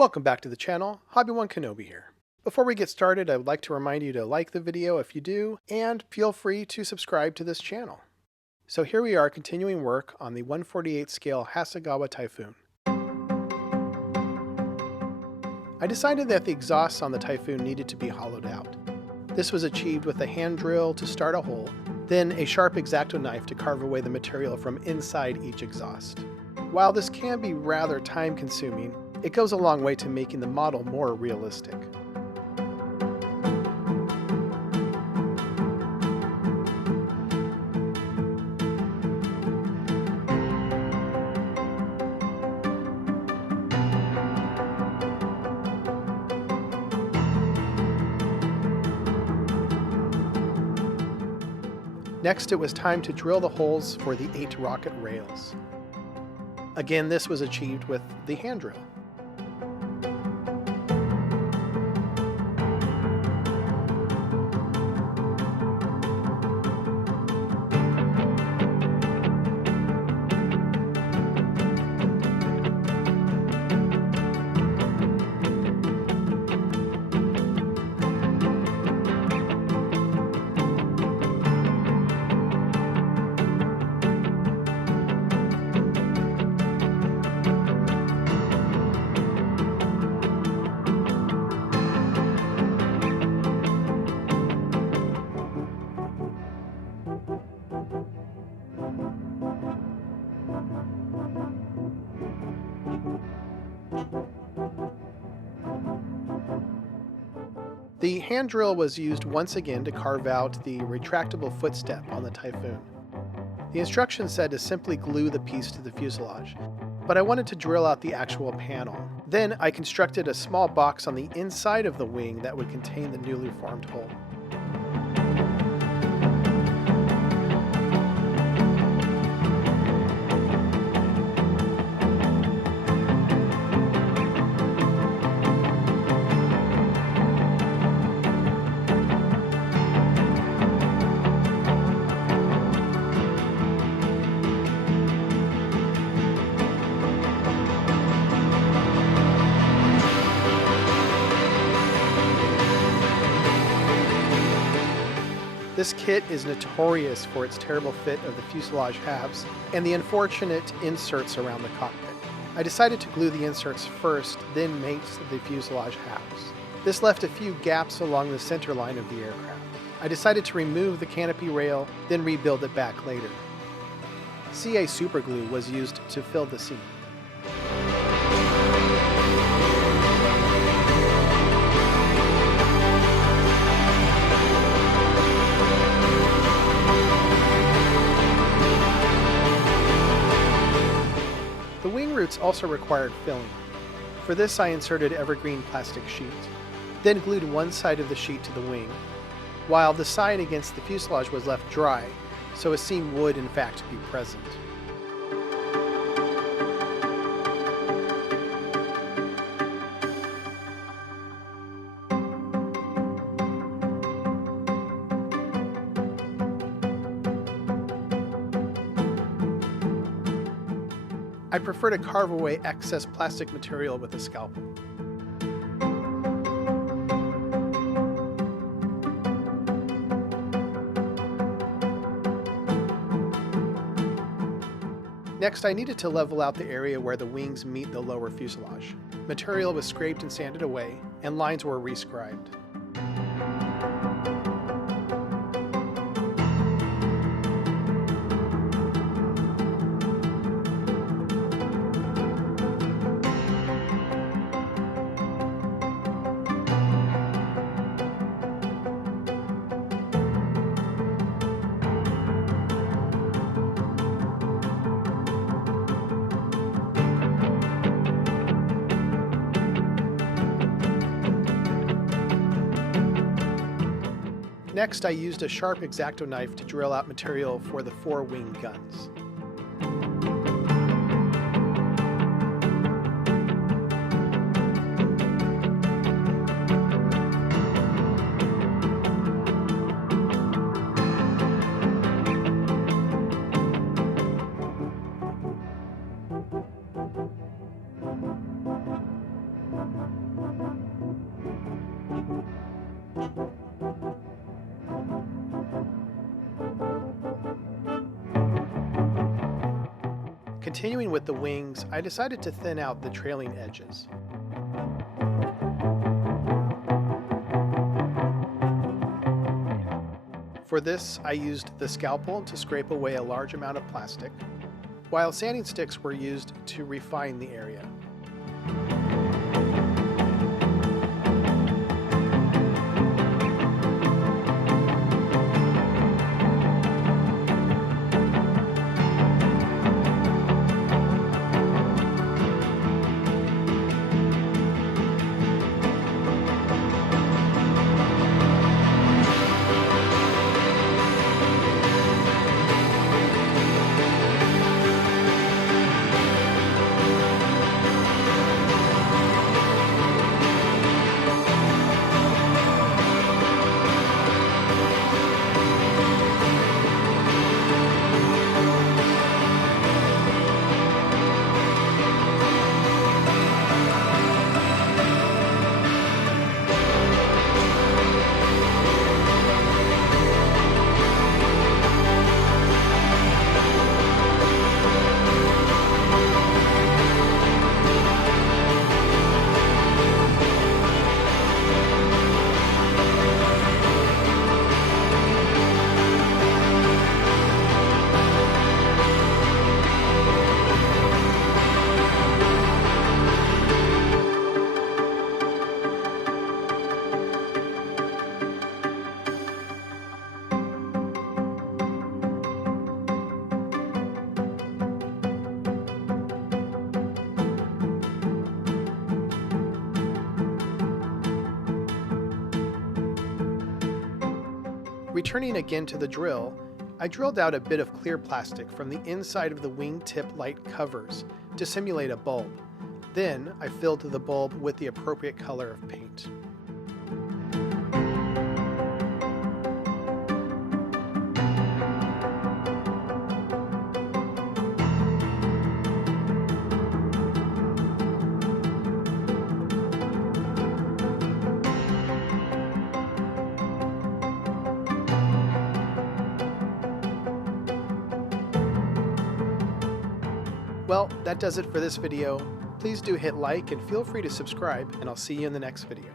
Welcome back to the channel, Hobby1 Kenobi here. Before we get started, I would like to remind you to like the video if you do, and feel free to subscribe to this channel. So here we are continuing work on the 1/48 scale Hasegawa Typhoon. I decided that the exhausts on the Typhoon needed to be hollowed out. This was achieved with a hand drill to start a hole, then a sharp X-Acto knife to carve away the material from inside each exhaust. While this can be rather time-consuming, it goes a long way to making the model more realistic. Next, it was time to drill the holes for the 8 rocket rails. Again, this was achieved with the hand drill. The hand drill was used once again to carve out the retractable footstep on the Typhoon. The instructions said to simply glue the piece to the fuselage, but I wanted to drill out the actual panel. Then I constructed a small box on the inside of the wing that would contain the newly formed hole. This kit is notorious for its terrible fit of the fuselage halves and the unfortunate inserts around the cockpit. I decided to glue the inserts first, then mate the fuselage halves. This left a few gaps along the center line of the aircraft. I decided to remove the canopy rail, then rebuild it back later. CA superglue was used to fill the seam. The wing roots also required filling. For this I inserted evergreen plastic sheet, then glued one side of the sheet to the wing, while the side against the fuselage was left dry, so a seam would in fact be present. I prefer to carve away excess plastic material with a scalpel. Next, I needed to level out the area where the wings meet the lower fuselage. Material was scraped and sanded away, and lines were rescribed. Next, I used a sharp X-Acto knife to drill out material for the 4 wing guns. Continuing with the wings, I decided to thin out the trailing edges. For this, I used the scalpel to scrape away a large amount of plastic, while sanding sticks were used to refine the area. Returning again to the drill, I drilled out a bit of clear plastic from the inside of the wingtip light covers to simulate a bulb. Then I filled the bulb with the appropriate color of paint. Well, that does it for this video. Please do hit like and feel free to subscribe, and I'll see you in the next video.